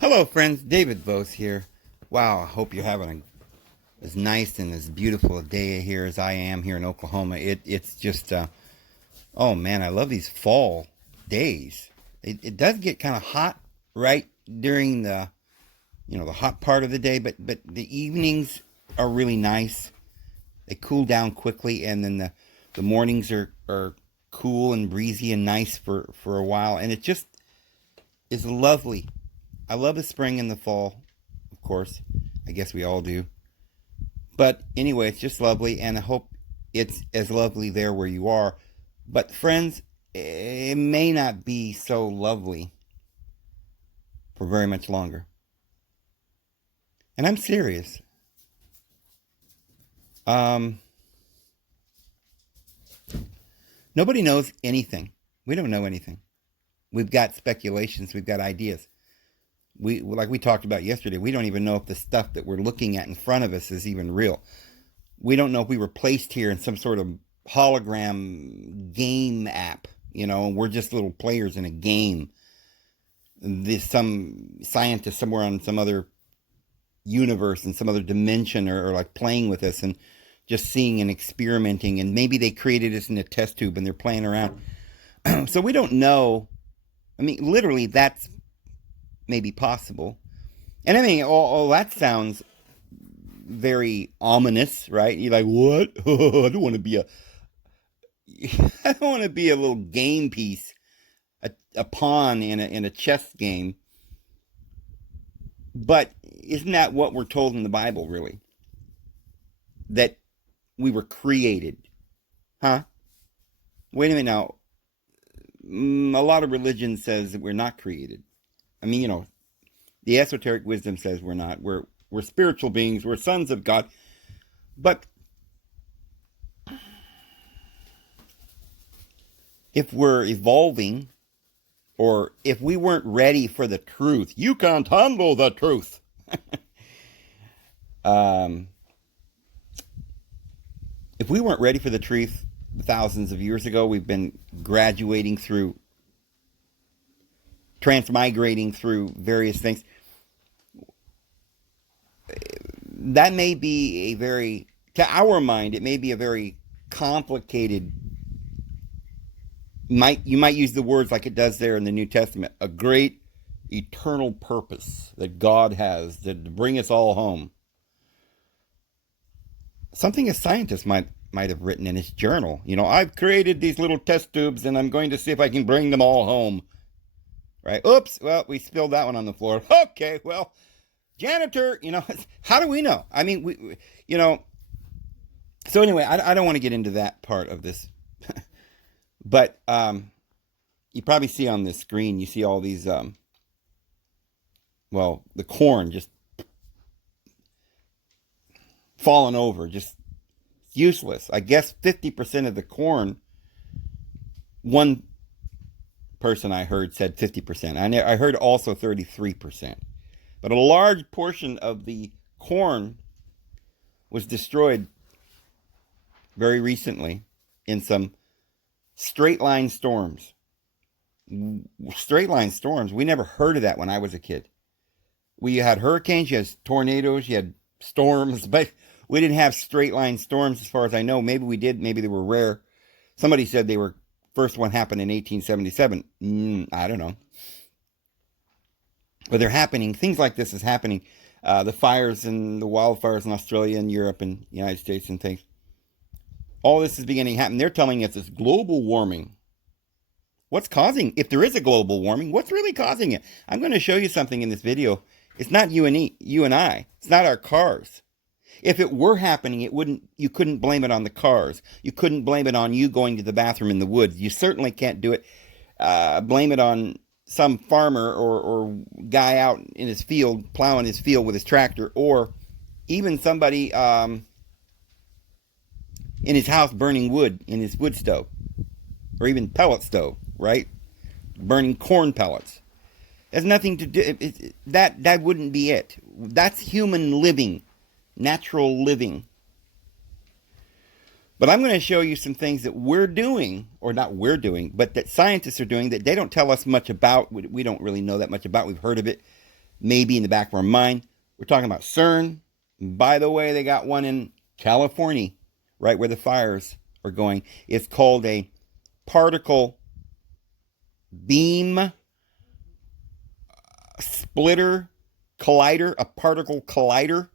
Hello, friends. David Vos here. Wow, I hope you're having as nice and as beautiful a day here as I am here in Oklahoma. It's just, oh man, I love these fall days. It does get kind of hot right during the hot part of the day, but the evenings are really nice. They cool down quickly, and then the mornings are cool and breezy and nice for a while, and it just is lovely. I love the spring and the fall, of course. I guess we all do. But anyway, it's just lovely, and I hope it's as lovely there where you are. But friends, it may not be so lovely for very much longer. And I'm serious. Um, Nobody knows anything. We don't know anything. We've got speculations. We've got ideas. Like we talked about yesterday, we don't even know if the stuff that we're looking at in front of us is even real. We don't know if we were placed here in some sort of hologram game app, and we're just little players in a game. There's some scientist somewhere on some other universe in some other dimension or like playing with us and just seeing and experimenting, and maybe they created us in a test tube and they're playing around. So we don't know. I mean, literally, that's maybe possible. And I mean, all that sounds very ominous, right? You're like, what? I don't want to be a I don't want to be a little game piece, a pawn in a chess game. But isn't that what we're told in the Bible, really? That we were created. Huh? Wait a minute now. A lot of religion says that we're not created. I mean, the esoteric wisdom says we're not. We're spiritual beings. We're sons of God. But if we're evolving, or if we weren't ready for the truth, you can't handle the truth. If we weren't ready for the truth thousands of years ago, we've been graduating through, transmigrating through various things. That may be to our mind, it may be a very complicated, you might use the words like it does there in the New Testament, a great eternal purpose that God has to bring us all home. Something a scientist might have written in his journal. I've created these little test tubes and I'm going to see if I can bring them all home. Right? Oops, well, we spilled that one on the floor. Okay, well, janitor, how do we know? I mean, so anyway, I don't want to get into that part of this. But you probably see on the screen, you see all these, the corn just fallen over, just useless. I guess 50% of the corn, one person I heard said 50%. I heard also 33%. But a large portion of the corn was destroyed very recently in some straight line storms. Straight line storms, we never heard of that when I was a kid. We had hurricanes, you had tornadoes, you had storms, but we didn't have straight line storms as far as I know. Maybe we did, maybe they were rare. Somebody said they were, first one happened in 1877. I don't know. But they're happening. Things like this is happening. The fires and the wildfires in Australia and Europe and the United States and things. All this is beginning to happen. They're telling us it's global warming. What's causing, if there is a global warming, what's really causing it? I'm going to show you something in this video. It's not you and I. It's not our cars. If it were happening, you couldn't blame it on the cars. You couldn't blame it on you going to the bathroom in the woods. You certainly can't do it. Blame it on some farmer or guy out in his field, plowing his field with his tractor, or even somebody in his house burning wood in his wood stove, or even pellet stove, right? Burning corn pellets. It has nothing to do. That wouldn't be it. That's human living. Natural living. But I'm going to show you some things that we're doing, or not we're doing, but that scientists are doing that they don't tell us much about. We don't really know that much about. We've heard of it. maybe in the back of our mind. We're talking about CERN. By the way, they got one in California, right where the fires are going. It's called a particle beam splitter collider, a particle collider.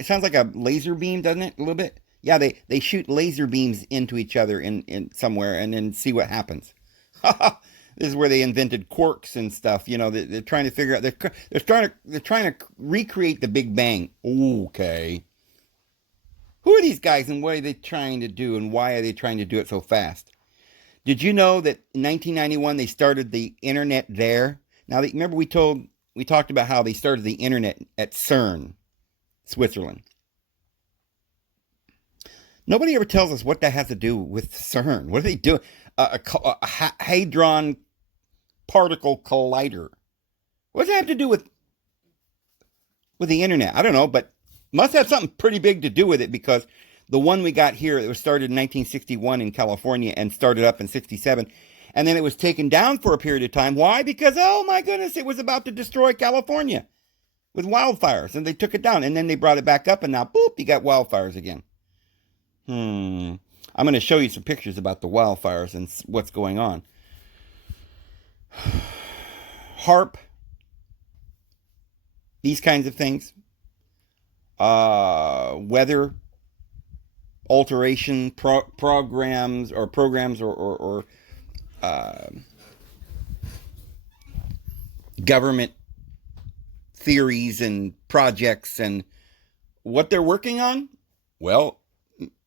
It sounds like a laser beam, doesn't it? A little bit. Yeah, they shoot laser beams into each other in somewhere and then see what happens. This is where they invented quarks and stuff. You know, they're trying to figure out. They're trying to recreate the Big Bang. Okay. Who are these guys and what are they trying to do and why are they trying to do it so fast? Did you know that in 1991 they started the internet there? Now, remember we talked about how they started the internet at CERN, Switzerland. Nobody ever tells us what that has to do with CERN. What are they doing? A hadron particle collider. What does that have to do with the internet? I don't know, but must have something pretty big to do with it, because the one we got here, it was started in 1961 in California and started up in 67. And then it was taken down for a period of time. Why? Because, oh my goodness, it was about to destroy California with wildfires. And they took it down. And then they brought it back up. And now, boop, you got wildfires again. I'm going to show you some pictures about the wildfires and what's going on. HARP. These kinds of things. Weather alteration programs or government theories and projects and what they're working on. Well,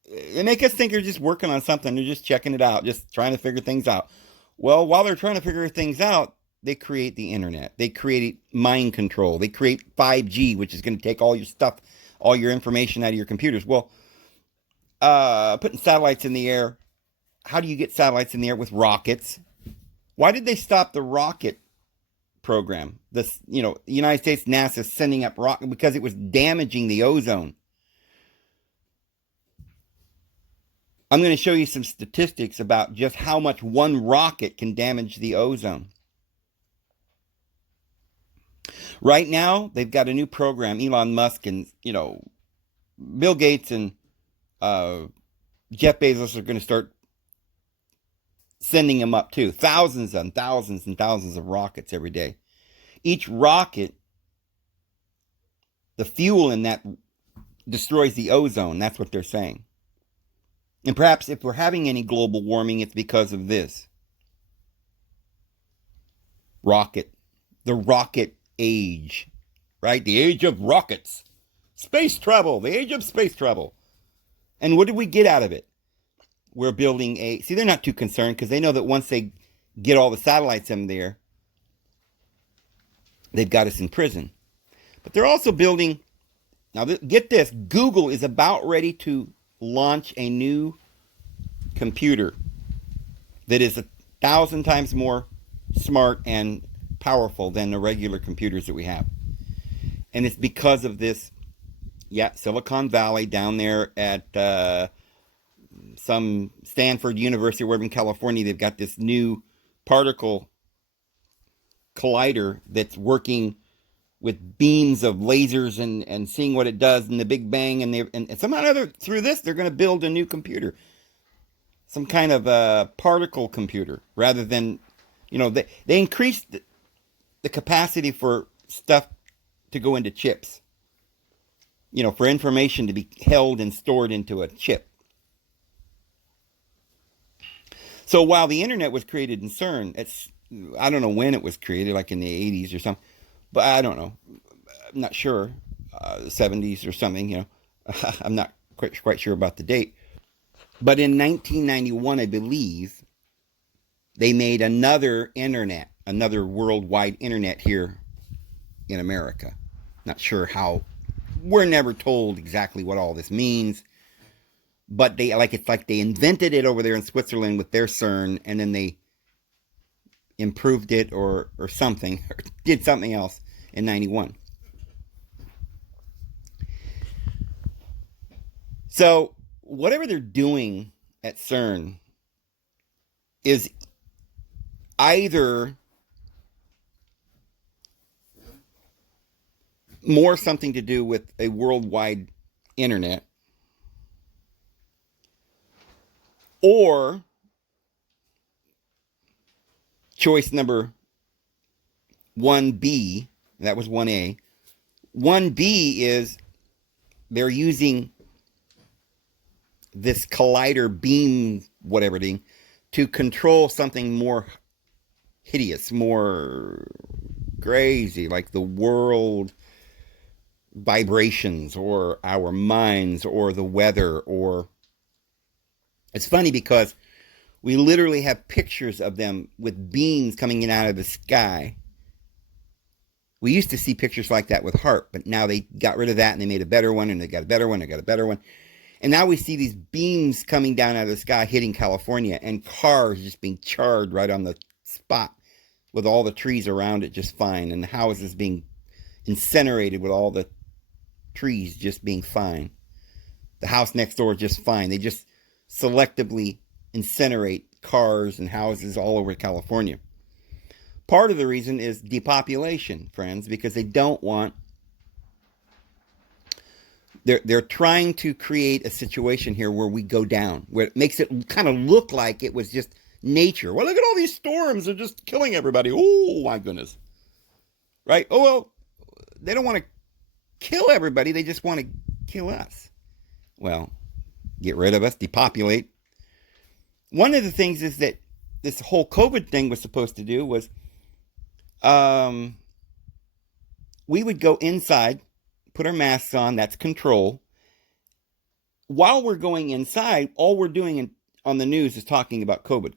they make us think they're just working on something. They're just checking it out, just trying to figure things out. Well, while they're trying to figure things out, they create the internet. They create mind control. They create 5G, which is going to take all your stuff, all your information out of your computers. Well, putting satellites in the air. How do you get satellites in the air? With rockets. Why did they stop the rocket program? The United States, NASA sending up rocket because it was damaging the ozone. I'm going to show you some statistics about just how much one rocket can damage the ozone. Right now, they've got a new program. Elon Musk and, Bill Gates and Jeff Bezos are going to start sending them up too. Thousands and thousands and thousands of rockets every day. Each rocket, the fuel in that destroys the ozone. That's what they're saying. And perhaps if we're having any global warming, it's because of this. The rocket age, right? The age of rockets. Space travel, the age of space travel. And what did we get out of it? We're building see, they're not too concerned because they know that once they get all the satellites in there, they've got us in prison. But they're also building, now get this, Google is about ready to launch a new computer that is 1,000 times more smart and powerful than the regular computers that we have. And it's because of this, Silicon Valley down there at some Stanford University or wherever in California, they've got this new particle collider that's working with beams of lasers and seeing what it does in the Big Bang. And somehow or other, through this, they're going to build a new computer. Some kind of a particle computer. Rather than, they increased the capacity for stuff to go into chips. For information to be held and stored into a chip. So while the internet was created in CERN, I don't know when it was created, like in the 80s or something. But I don't know. I'm not sure. The 70s or something, I'm not quite sure about the date. But in 1991, I believe, they made another internet, another worldwide internet here in America. Not sure how. We're never told exactly what all this means. But it's like they invented it over there in Switzerland with their CERN, and then they improved it or something, or did something else in 91. So whatever they're doing at CERN is either more something to do with a worldwide internet, or choice number 1B, that was 1A. 1B is they're using this collider beam, whatever thing, to control something more hideous, more crazy, like the world vibrations or our minds or the weather. Or it's funny because we literally have pictures of them with beams coming in out of the sky. We used to see pictures like that with HARP, but now they got rid of that and they made a better one, and they got a better one, they got a better one. And now we see these beams coming down out of the sky hitting California, and cars just being charred right on the spot with all the trees around it just fine, and the houses being incinerated with all the trees just being fine. The house next door just fine. They just selectively incinerate cars and houses all over California. Part of the reason is depopulation, friends, because they don't want... They're trying to create a situation here where we go down, where it makes it kind of look like it was just nature. Well, look at all these storms. They're just killing everybody. Oh, my goodness. Right? Oh, well, they don't want to kill everybody. They just want to kill us. Well, get rid of us, depopulate. One of the things is that this whole COVID thing was supposed to do was we would go inside, put our masks on, that's control. While we're going inside, all we're doing on the news is talking about COVID.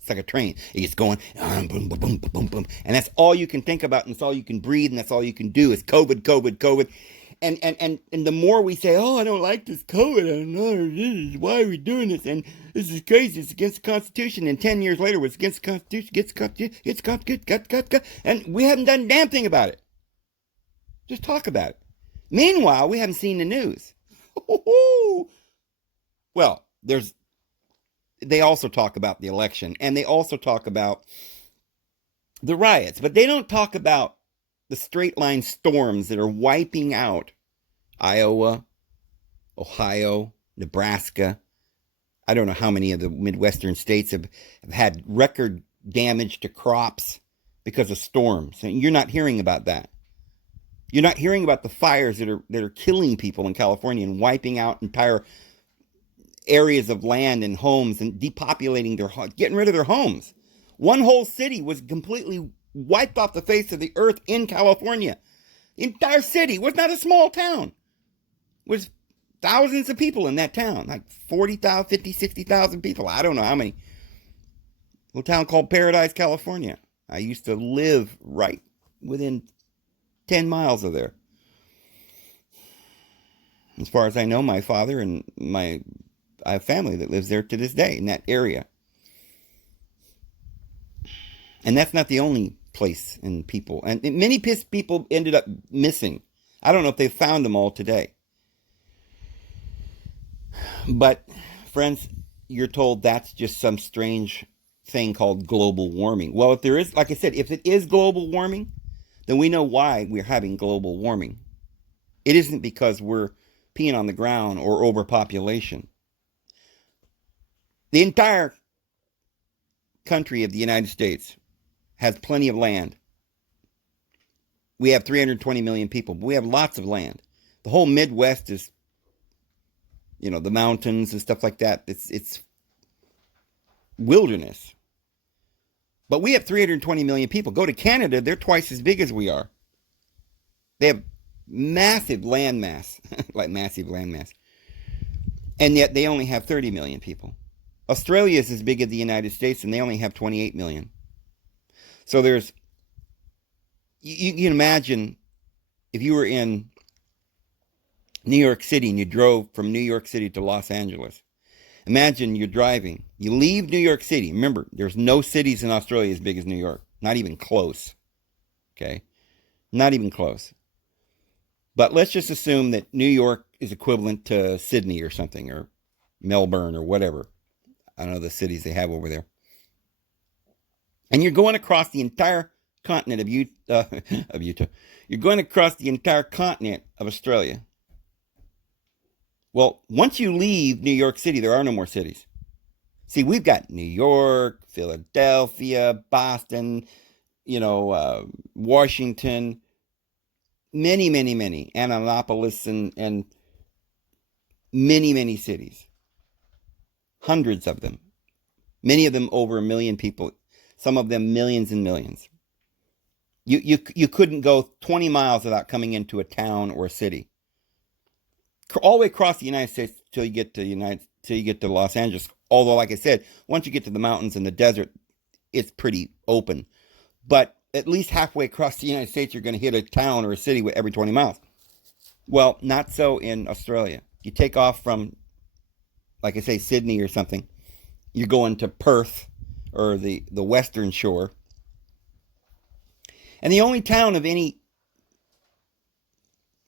It's like a train. It gets going, boom, boom, boom, boom, boom. And that's all you can think about, and that's all you can breathe, and that's all you can do is COVID. And the more we say, oh, I don't like this COVID, I don't know, why are we doing this? And this is crazy, it's against the Constitution. And 10 years later, it's against the Constitution, and we haven't done a damn thing about it. Just talk about it. Meanwhile, we haven't seen the news. Well, they also talk about the election, and they also talk about the riots, but they don't talk about the straight line storms that are wiping out Iowa, Ohio, Nebraska. I don't know how many of the Midwestern states have had record damage to crops because of storms. And you're not hearing about that. You're not hearing about the fires that are killing people in California and wiping out entire areas of land and homes and depopulating getting rid of their homes. One whole city was completely wiped off the face of the earth in California. The entire city was not a small town. It was thousands of people in that town, like 40,000, 50, 60,000 people. I don't know how many. A little town called Paradise, California. I used to live right within 10 miles of there. As far as I know, my father and I have family that lives there to this day in that area. And that's not the only place and people. And many people ended up missing. I don't know if they found them all today. But, friends, you're told that's just some strange thing called global warming. Well, if there is, like I said, if it is global warming, then we know why we're having global warming. It isn't because we're peeing on the ground or overpopulation. The entire country of the United States has plenty of land. We have 320 million people, but we have lots of land. The whole Midwest is, the mountains and stuff like that. It's wilderness. But we have 320 million people. Go to Canada, they're twice as big as we are. They have massive land mass, like massive land mass. And yet they only have 30 million people. Australia is as big as the United States, and they only have 28 million. So you can imagine if you were in New York City and you drove from New York City to Los Angeles. Imagine you're driving. You leave New York City. Remember, there's no cities in Australia as big as New York. Not even close. Okay? Not even close. But let's just assume that New York is equivalent to Sydney or something, or Melbourne or whatever. I don't know the cities they have over there. And you're going across the entire continent of Utah, of Utah. You're going across the entire continent of Australia. Well, once you leave New York City, there are no more cities. See, we've got New York, Philadelphia, Boston, Washington, many, many, many, Annapolis, and many, many cities. Hundreds of them. Many of them over 1 million people. Some of them millions and millions. You couldn't go 20 miles without coming into a town or a city. All the way across the United States till you get to Los Angeles. Although, like I said, once you get to the mountains and the desert, it's pretty open. But at least halfway across the United States, you're going to hit a town or a city every 20 miles. Well, not so in Australia. You take off from, like I say, Sydney or something. You're going to Perth or the Western Shore. And the only town of any,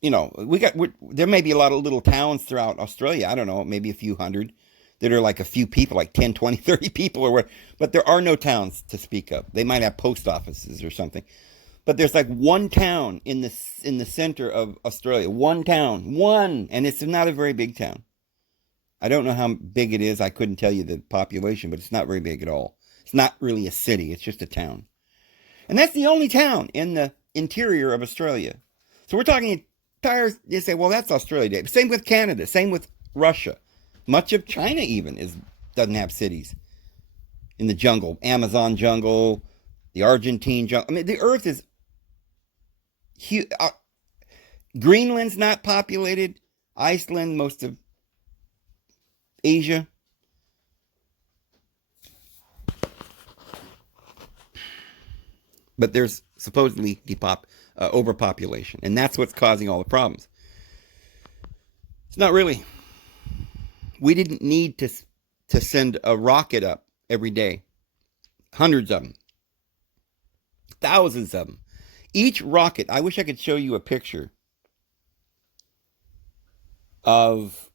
there may be a lot of little towns throughout Australia. I don't know, maybe a few hundred that are like a few people, like 10, 20, 30 people or what. But there are no towns to speak of. They might have post offices or something. But there's like one town in the center of Australia. One town. One. And it's not a very big town. I don't know how big it is. I couldn't tell you the population, but it's not very big at all. It's not really a city. It's just a town. And that's the only town in the interior of Australia. So we're talking entire, you say, well, that's Australia. Same with Canada. Same with Russia. Much of China even doesn't have cities. In the jungle. Amazon jungle. The Argentine jungle. I mean, the earth is huge. Greenland's not populated. Iceland, most of Asia. But there's supposedly overpopulation. And that's what's causing all the problems. It's not really. We didn't need to send a rocket up every day. Hundreds of them. Thousands of them. Each rocket, I wish I could show you a picture of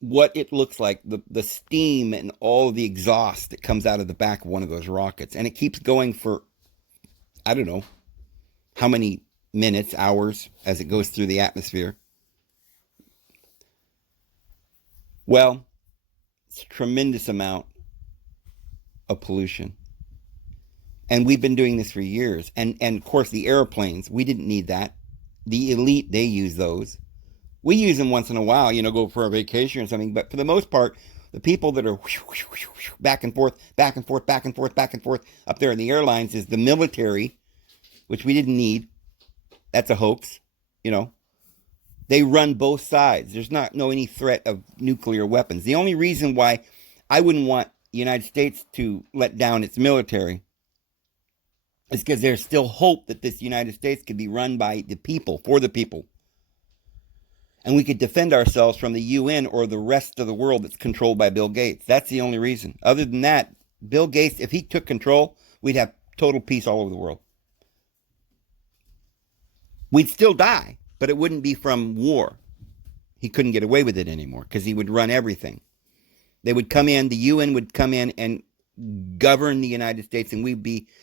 what it looks like, the steam and all of the exhaust that comes out of the back of one of those rockets. And it keeps going for, I don't know, how many minutes, hours, as it goes through the atmosphere. Well, it's a tremendous amount of pollution. And we've been doing this for years. And of course, the airplanes, we didn't need that. The elite, they use those. We use them once in a while, go for a vacation or something. But for the most part, the people that are back and forth, back and forth, back and forth, back and forth up there in the airlines is the military, which we didn't need. That's a hoax, They run both sides. There's no any threat of nuclear weapons. The only reason why I wouldn't want the United States to let down its military is because there's still hope that this United States could be run by the people, for the people. And we could defend ourselves from the UN or the rest of the world that's controlled by Bill Gates. That's the only reason. Other than that, Bill Gates, if he took control, we'd have total peace all over the world. We'd still die, but it wouldn't be from war. He couldn't get away with it anymore because he would run everything. They would come in, the UN would come in and govern the United States, and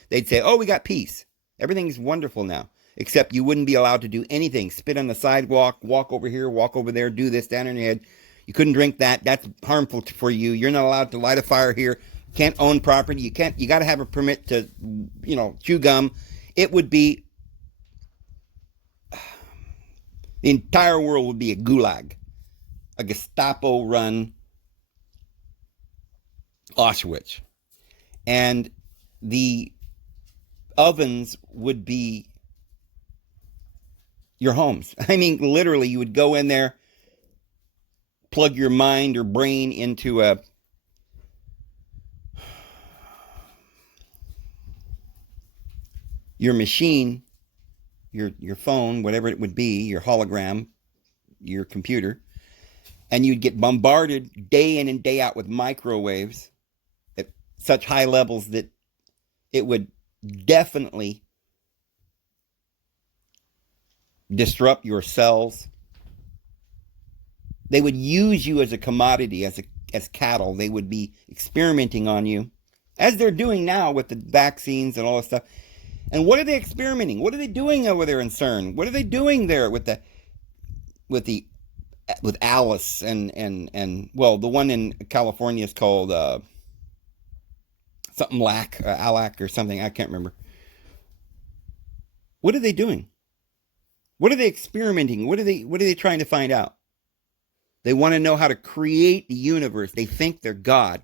they'd say, oh, we got peace. Everything's wonderful now. Except you wouldn't be allowed to do anything. Spit on the sidewalk, walk over here, walk over there, do this, down on your head. You couldn't drink that. That's harmful for you. You're not allowed to light a fire here. Can't own property. You got to have a permit to, chew gum. It would be, the entire world would be a gulag. A Gestapo-run Auschwitz. And the ovens would be your homes. I mean, literally, you would go in there, plug your mind or brain into your machine, your phone, whatever it would be, your hologram, your computer, and you'd get bombarded day in and day out with microwaves at such high levels that it would definitely disrupt your cells. They would use you as a commodity, as cattle. They would be experimenting on you, as they're doing now with the vaccines and all this stuff. And what are they experimenting? What are they doing over there in CERN? What are they doing there with with the with Alice and well, the one in California is called something Alac or something. I can't remember. What are they doing? What are they experimenting? What are they trying to find out? They want to know how to create the universe. They think they're God.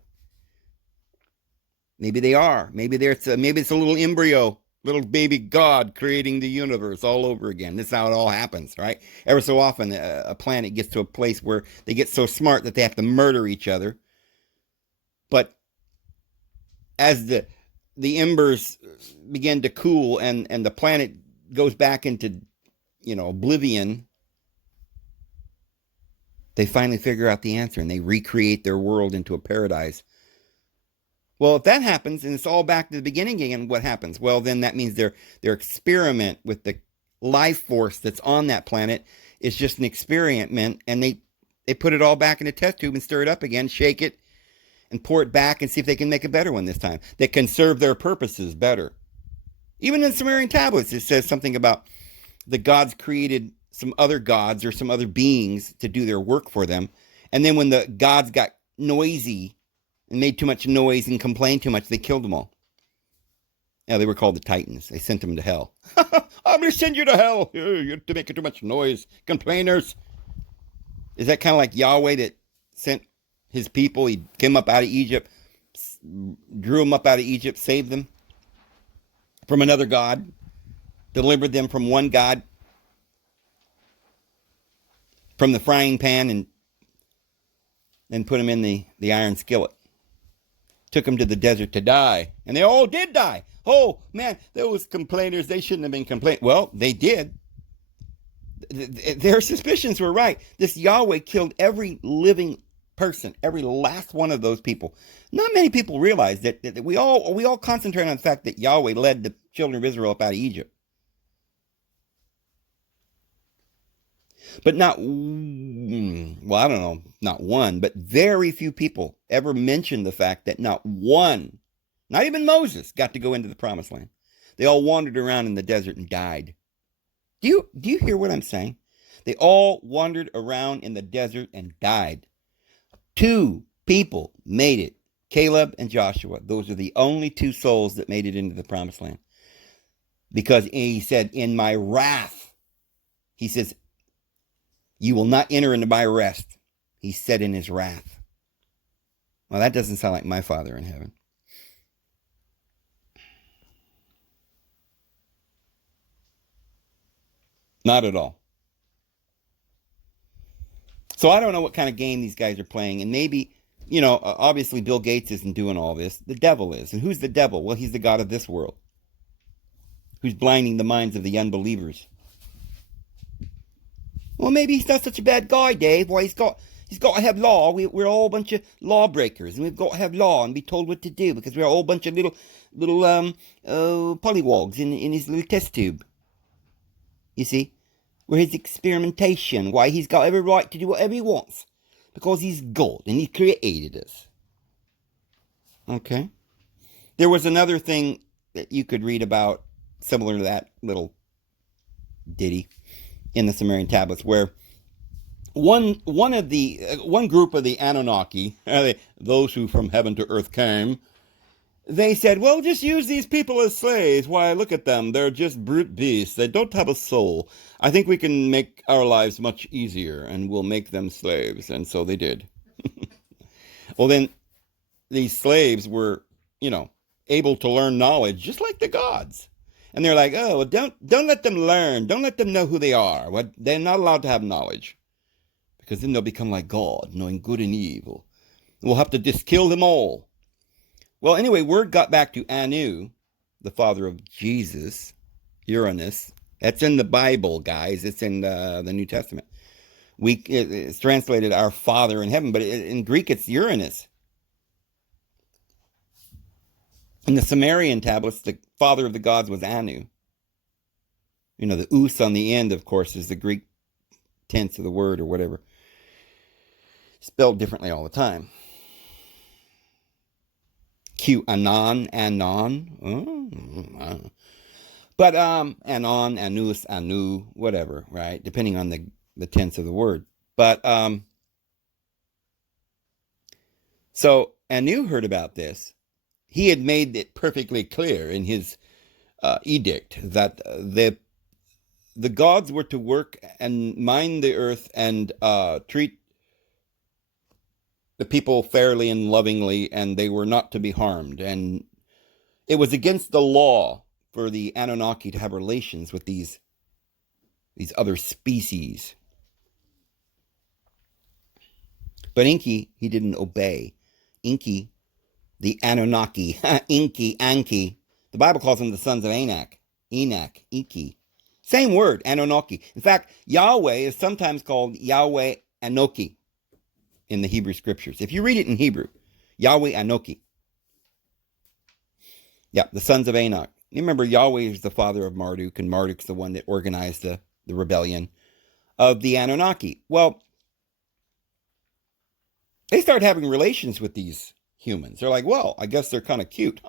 Maybe they are. Maybe it's a little embryo, little baby God creating the universe all over again. This is how it all happens, right? Ever so often, a planet gets to a place where they get so smart that they have to murder each other. But as the embers begin to cool and the planet goes back into oblivion, they finally figure out the answer and they recreate their world into a paradise. Well, if that happens and it's all back to the beginning again, what happens? Well, then that means their experiment with the life force that's on that planet is just an experiment, and they put it all back in a test tube and stir it up again, shake it, and pour it back and see if they can make a better one this time that can serve their purposes better. Even in Sumerian tablets, it says something about the gods created some other gods or some other beings to do their work for them. And then when the gods got noisy and made too much noise and complained too much, they killed them all. Yeah, they were called the Titans. They sent them to hell. I'm going to send you to hell. You're making too much noise. Complainers. Is that kind of like Yahweh that sent his people? He came up out of Egypt, drew them up out of Egypt, saved them from another god, delivered them from one god, from the frying pan, and then put them in the iron skillet. Took them to the desert to die. And they all did die. Oh, man, those complainers, they shouldn't have been complaining. Well, they did. Their suspicions were right. This Yahweh killed every living person, every last one of those people. Not many people realize that we all concentrate on the fact that Yahweh led the children of Israel up out of Egypt. But not one, but very few people ever mention the fact that not one, not even Moses, got to go into the promised land. They all wandered around in the desert and died. Do you hear what I'm saying? They all wandered around in the desert and died. 2 people made it, Caleb and Joshua. Those are the only 2 souls that made it into the promised land. Because he said, in my wrath, he says, you will not enter into my rest. He said in his wrath. Well, that doesn't sound like my Father in heaven. Not at all. So I don't know what kind of game these guys are playing. And maybe, obviously Bill Gates isn't doing all this. The devil is. And who's the devil? Well, he's the god of this world, who's blinding the minds of the unbelievers. Well, maybe he's not such a bad guy, Dave. Why, he's got to have law. We're all a bunch of lawbreakers, and we've got to have law and be told what to do because we're all a bunch of little pollywogs in his little test tube. You see, we're his experimentation. Why, he's got every right to do whatever he wants because he's God and he created us. Okay. There was another thing that you could read about, similar to that little ditty in the Sumerian tablets, where one group of the Anunnaki, those who from heaven to earth came, they said, well, just use these people as slaves. Why, look at them. They're just brute beasts. They don't have a soul. I think we can make our lives much easier, and we'll make them slaves. And so they did. Well, then these slaves were, able to learn knowledge just like the gods. And they're like, oh, don't let them learn. Don't let them know who they are. They're not allowed to have knowledge. Because then they'll become like God, knowing good and evil. We'll have to just kill them all. Well, anyway, word got back to Anu, the father of Jesus, Uranus. That's in the Bible, guys. It's in the New Testament. It's translated our Father in heaven, but in Greek it's Uranus. In the Sumerian tablets, the father of the gods was Anu. The us on the end, of course, is the Greek tense of the word or whatever. Spelled differently all the time. Anon. But Anon, Anus, Anu, whatever, right? Depending on the tense of the word. But so Anu heard about this. He had made it perfectly clear in his edict that the gods were to work and mine the earth and treat the people fairly and lovingly, and they were not to be harmed. And it was against the law for the Anunnaki to have relations with these other species. But Enki, he didn't obey. Enki, the Anunnaki, Enki, Anki. The Bible calls them the sons of Anak, Enoch, Enki. Same word, Anunnaki. In fact, Yahweh is sometimes called Yahweh Anoki in the Hebrew scriptures. If you read it in Hebrew, Yahweh Anoki. Yeah, the sons of Enoch. You remember Yahweh is the father of Marduk, and Marduk's the one that organized the rebellion of the Anunnaki. Well, they started having relations with these humans. They're like, well, I guess they're kind of cute.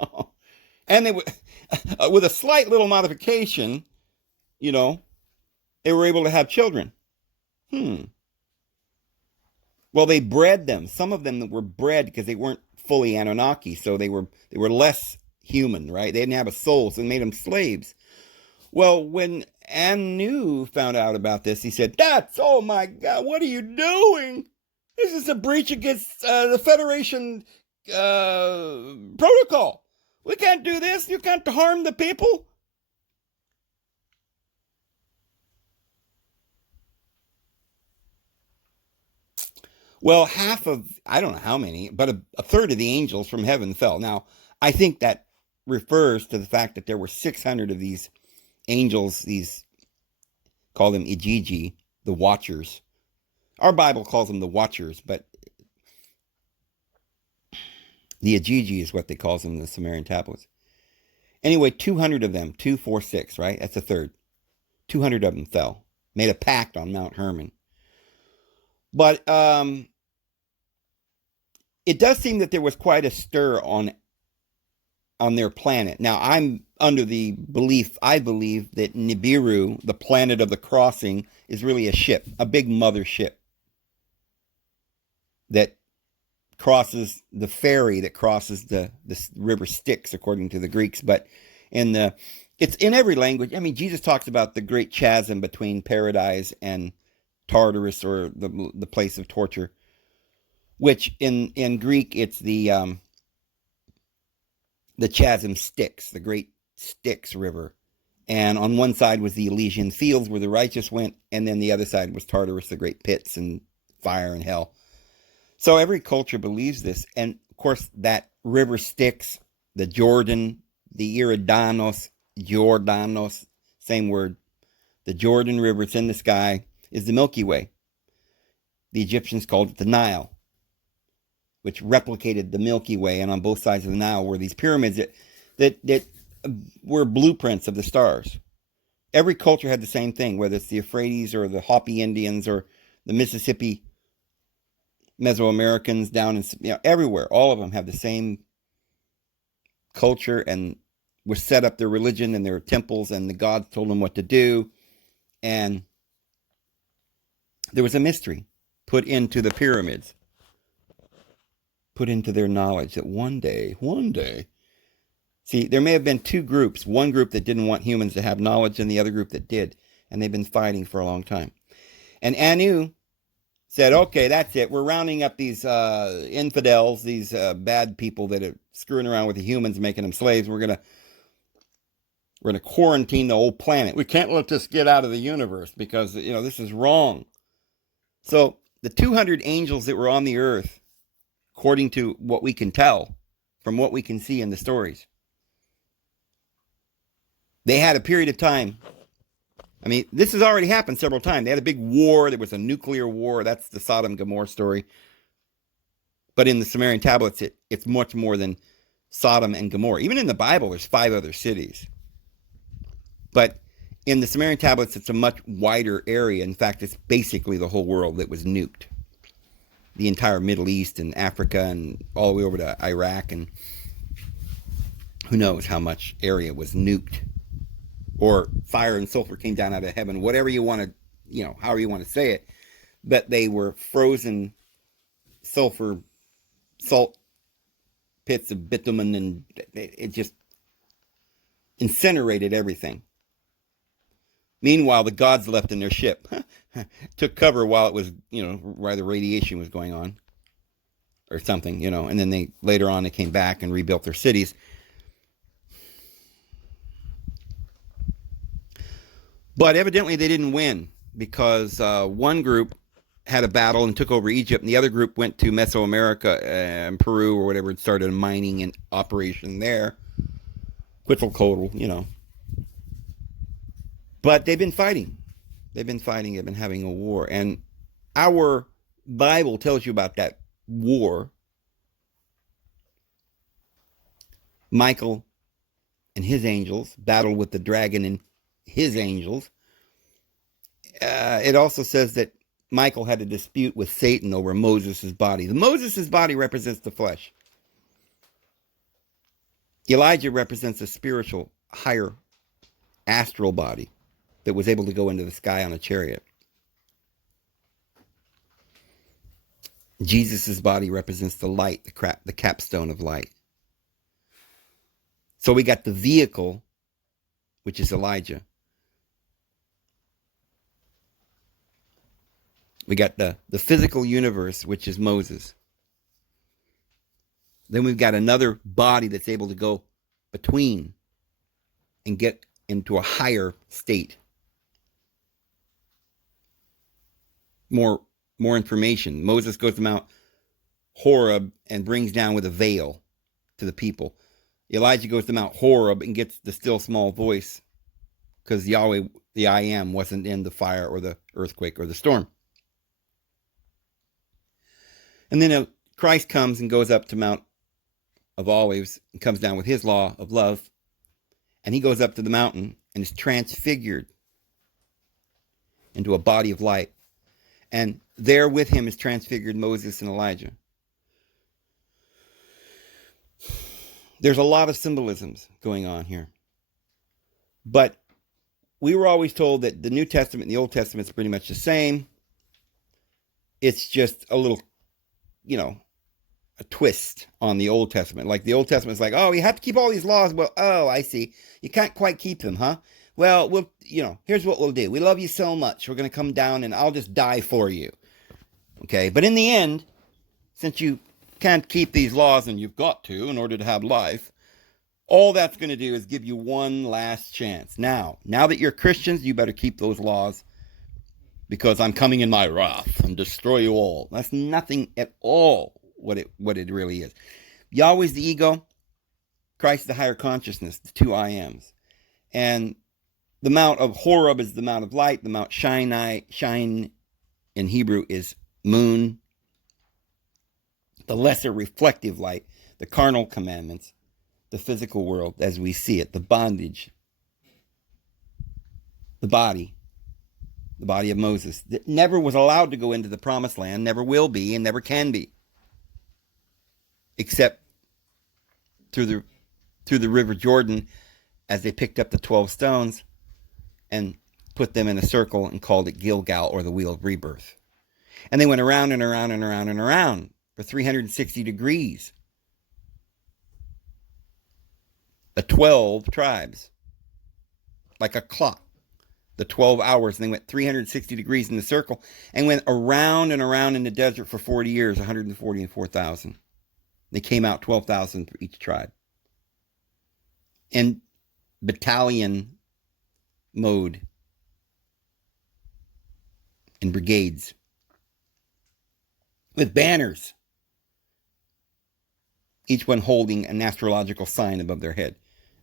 And they with a slight little modification, they were able to have children. Well, they bred them. Some of them were bred because they weren't fully Anunnaki, so they were less human, right? They didn't have a soul, so they made them slaves. Well, when Anu found out about this, he said, oh my God, what are you doing? This is a breach against the Federation protocol. We can't do this. You can't harm the people. Well, I don't know how many, but a third of the angels from heaven fell. Now, I think that refers to the fact that there were 600 of these angels, call them Igigi, the watchers. Our Bible calls them the watchers, but the Igigi is what they call them in the Sumerian tablets. Anyway, 200 of them, 246, right? That's a third. 200 of them fell, made a pact on Mount Hermon. But it does seem that there was quite a stir on their planet. Now, I'm under the belief, I believe that Nibiru, the planet of the crossing, is really a ship, a big mother ship that crosses the ferry that crosses the river Styx, according to the Greeks. But it's in every language. I mean, Jesus talks about the great chasm between paradise and Tartarus, or the place of torture, which in Greek it's the chasm Styx, the great Styx river. And on one side was the Elysian fields where the righteous went, and then the other side was Tartarus, the great pits and fire and hell. So every culture believes this. And of course, that river Styx, the Jordan, the Jordanos, same word, the Jordan River, it's in the sky, is the Milky Way. The Egyptians called it the Nile, which replicated the Milky Way. And on both sides of the Nile were these pyramids that were blueprints of the stars. Every culture had the same thing, whether it's the Euphrates or the Hopi Indians or the Mississippi Mesoamericans down in, everywhere. All of them have the same culture and were set up their religion and their temples, and the gods told them what to do. And there was a mystery put into the pyramids, put into their knowledge that one day, see, there may have been two groups, one group that didn't want humans to have knowledge and the other group that did, and they've been fighting for a long time. And Anu said, okay, that's it. We're rounding up these infidels, these bad people that are screwing around with the humans, making them slaves. We're gonna quarantine the whole planet. We can't let this get out of the universe because, this is wrong. So the 200 angels that were on the earth, according to what we can tell from what we can see in the stories, they had a period of time. I mean, this has already happened several times. They had a big war. There was a nuclear war. That's the Sodom and Gomorrah story. But in the Sumerian tablets, it's much more than Sodom and Gomorrah. Even in the Bible, there's 5 other cities. But in the Sumerian tablets, it's a much wider area. In fact, it's basically the whole world that was nuked. The entire Middle East and Africa and all the way over to Iraq, and who knows how much area was nuked or fire and sulfur came down out of heaven, whatever you want to, however you want to say it. But they were frozen sulfur, salt pits of bitumen, and it just incinerated everything. Meanwhile, the gods left in their ship, took cover while it was, while the radiation was going on or something, and then later on they came back and rebuilt their cities. But evidently they didn't win, because one group had a battle and took over Egypt, and the other group went to Mesoamerica and Peru or whatever and started a mining and operation there. Quetzalcoatl, But they've been fighting. They've been having a war. And our Bible tells you about that war. Michael and his angels battled with the dragon and his angels. It also says that Michael had a dispute with Satan over Moses' body. Moses' body represents the flesh. Elijah represents a spiritual, higher, astral body that was able to go into the sky on a chariot. Jesus' body represents the light, the capstone of light. So we got the vehicle, which is Elijah. We got the physical universe, which is Moses. Then we've got another body that's able to go between and get into a higher state. More information. Moses goes to Mount Horeb and brings down with a veil to the people. Elijah goes to Mount Horeb and gets the still small voice, because Yahweh, the I Am, wasn't in the fire or the earthquake or the storm. And then Christ comes and goes up to Mount of Olives and comes down with his law of love. And he goes up to the mountain and is transfigured into a body of light. And there with him is transfigured Moses and Elijah. There's a lot of symbolisms going on here. But we were always told that the New Testament and the Old Testament is pretty much the same. It's just a little, a twist on the Old Testament. Like the Old Testament is like, oh, you have to keep all these laws. Well, oh, I see. You can't quite keep them, huh? Well, here's what we'll do. We love you so much. We're going to come down and I'll just die for you. Okay. But in the end, since you can't keep these laws and you've got to in order to have life, all that's going to do is give you one last chance. Now that you're Christians, you better keep those laws, because I'm coming in my wrath and destroy you all. That's nothing at all what it really is. Yahweh's the ego. Christ is the higher consciousness, the two I Ams. And the Mount of Horeb is the Mount of Light. The Mount Shine in Hebrew is moon. The lesser reflective light, the carnal commandments, the physical world as we see it, the bondage, the body of Moses, that never was allowed to go into the promised land, never will be, and never can be, except through the river Jordan, as they picked up the 12 stones and put them in a circle and called it Gilgal, or the wheel of rebirth. And they went around and around and around and around for 360 degrees. The 12 tribes, like a clock, the 12 hours, and they went 360 degrees in the circle and went around and around in the desert for 40 years, 140 and 4,000. They came out 12,000 for each tribe. In battalion mode, in brigades, with banners, each one holding an astrological sign above their head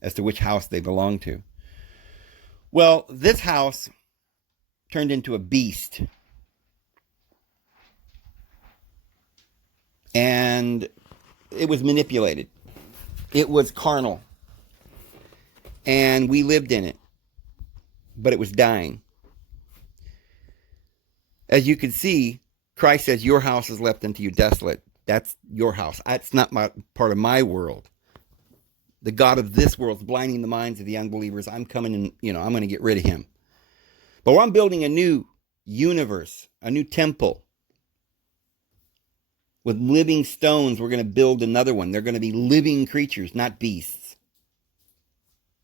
as to which house they belong to. Well, this house turned into a beast. And it was manipulated. It was carnal. And we lived in it. But it was dying. As you can see, Christ says, your house is left unto you desolate. That's your house. That's not part of my world. The God of this world is blinding the minds of the unbelievers. I'm coming and, I'm going to get rid of him. But I'm building a new universe, a new temple. With living stones, we're going to build another one. They're going to be living creatures, not beasts.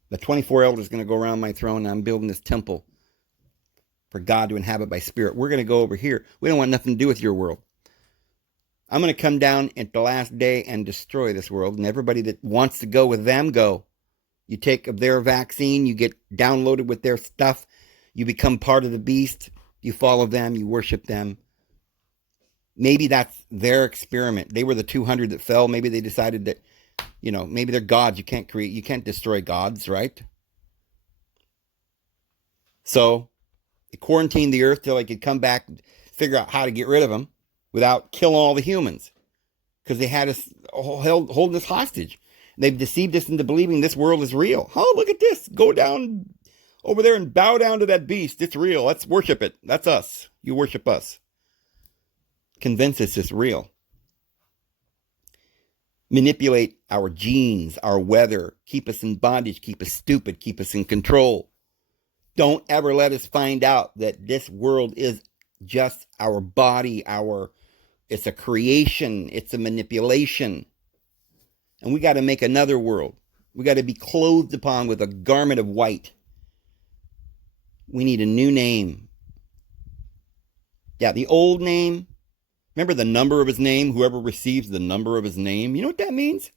The 24 elders are going to go around my throne, and I'm building this temple for God to inhabit by spirit. We're going to go over here. We don't want nothing to do with your world. I'm going to come down at the last day and destroy this world, and everybody that wants to go with them, go. You take their vaccine, you get downloaded with their stuff, you become part of the beast, you follow them, you worship them. Maybe that's their experiment. They were the 200 that fell. Maybe they decided that, maybe they're gods. You can't destroy gods, right? So they quarantined the earth till they could come back and figure out how to get rid of them without killing all the humans, because they had us hold us hostage. They've deceived us into believing this world is real. Oh, look at this. Go down over there and bow down to that beast. It's real. Let's worship it. That's us. You worship us. Convince us it's real. Manipulate our genes, our weather, keep us in bondage, keep us stupid, keep us in control. Don't ever let us find out that this world is just our body, it's a creation, it's a manipulation. And we got to make another world. We got to be clothed upon with a garment of white. We need a new name. Yeah, the old name. Remember the number of his name? Whoever receives the number of his name. You know what that means?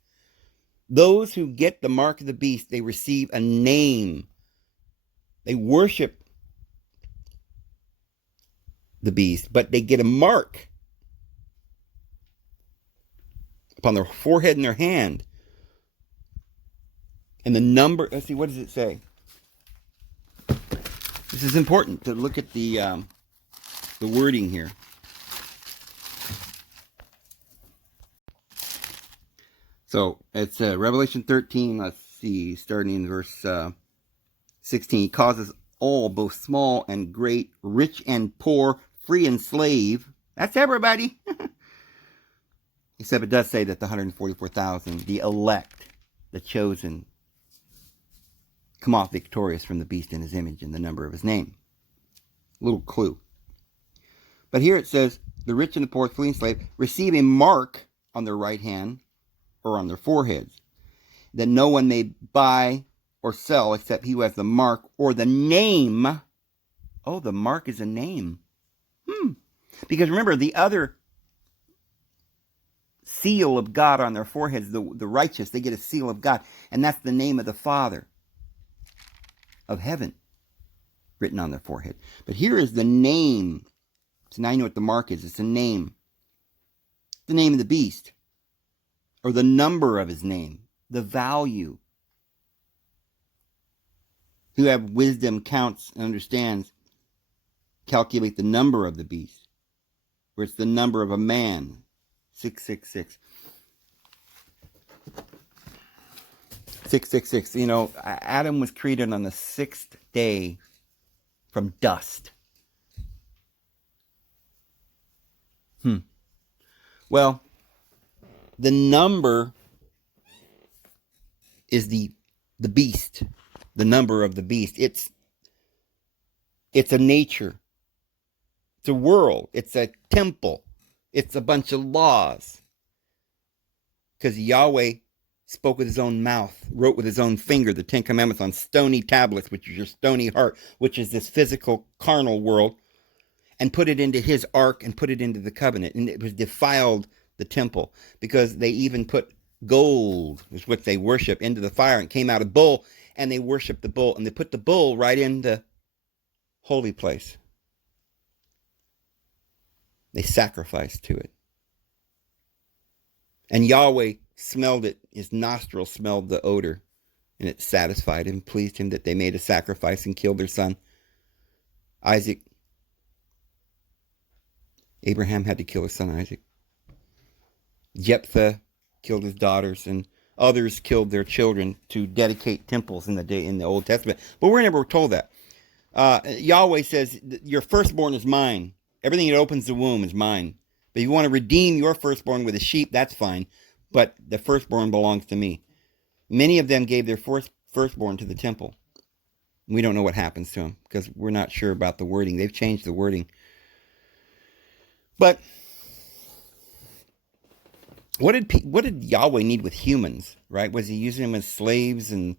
Those who get the mark of the beast, they receive a name. They worship the beast, but they get a mark upon their forehead and their hand. And the number, let's see, what does it say? This is important to look at the wording here. So it's Revelation 13, let's see, starting in verse 16. He causes all, both small and great, rich and poor, free and slave. That's everybody. Except it does say that the 144,000, the elect, the chosen, come off victorious from the beast in his image and the number of his name. Little clue. But here it says, the rich and the poor, free and slave, receive a mark on their right hand or on their foreheads, that no one may buy or sell except he who has the mark or the name. Oh, the mark is a name. Because remember, the other seal of God on their foreheads, the righteous, they get a seal of God, and that's the name of the Father of heaven written on their forehead. But here is the name. So now you know what the mark is. It's a name. The name of the beast, or the number of his name, the value. Who have wisdom counts and understands, calculate the number of the beast, where it's the number of a man, 666. 666. Adam was created on the sixth day from dust. Well, the number is the beast, the number of the beast. It's a nature. It's a world. It's a temple. It's a bunch of laws. Because Yahweh spoke with his own mouth, wrote with his own finger the Ten Commandments on stony tablets, which is your stony heart, which is this physical, carnal world, and put it into his ark and put it into the covenant. And it was defiled the temple, because they even put gold, which they worship, into the fire, and came out a bull, and they worshiped the bull, and they put the bull right in the holy place. They sacrificed to it. And Yahweh smelled it. His nostrils smelled the odor, and it satisfied him, pleased him that they made a sacrifice and killed their son, Isaac. Abraham had to kill his son Isaac. Jephthah killed his daughters, and others killed their children to dedicate temples in the Old Testament. But we're never told that. Yahweh says, your firstborn is mine. Everything that opens the womb is mine. But if you want to redeem your firstborn with a sheep, that's fine. But the firstborn belongs to me. Many of them gave their firstborn to the temple. We don't know what happens to them because we're not sure about the wording. They've changed the wording. But what did Yahweh need with humans, right? Was he using them as slaves and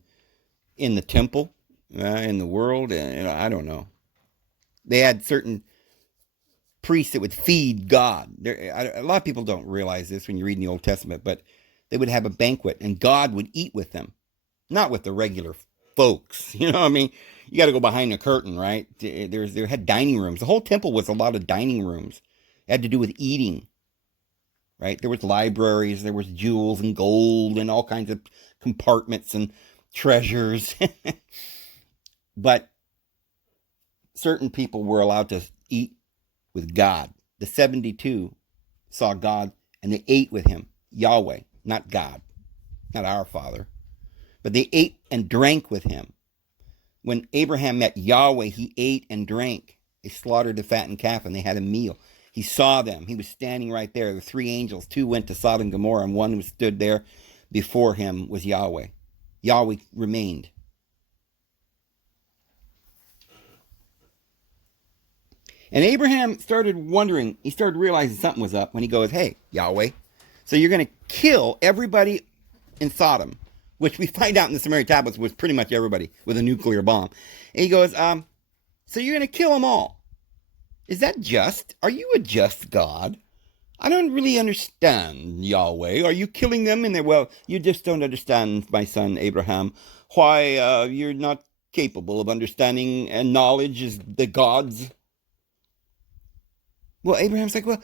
in the temple, in the world? I don't know. They had certain priests that would feed God. A lot of people don't realize this when you read in the Old Testament, but they would have a banquet and God would eat with them, not with the regular folks. You know what I mean? You got to go behind the curtain, right? There had dining rooms. The whole temple was a lot of dining rooms. It had to do with eating, right? There was libraries, there was jewels and gold and all kinds of compartments and treasures. But certain people were allowed to eat with God. The 72 saw God and they ate with him. Yahweh, not God, not our Father. But they ate and drank with him. When Abraham met Yahweh, he ate and drank. They slaughtered the fattened calf and they had a meal. He saw them. He was standing right there. The three angels, two went to Sodom and Gomorrah, and one who stood there before him was Yahweh. Yahweh remained. And Abraham started wondering, he started realizing something was up when he goes, hey, Yahweh, so you're going to kill everybody in Sodom, which we find out in the Sumerian tablets was pretty much everybody with a nuclear bomb. And he goes, so you're going to kill them all. Is that just? Are you a just God? I don't really understand, Yahweh. Are you killing them? And well, you just don't understand, my son Abraham, why you're not capable of understanding and knowledge as the gods. Well, Abraham's like, well,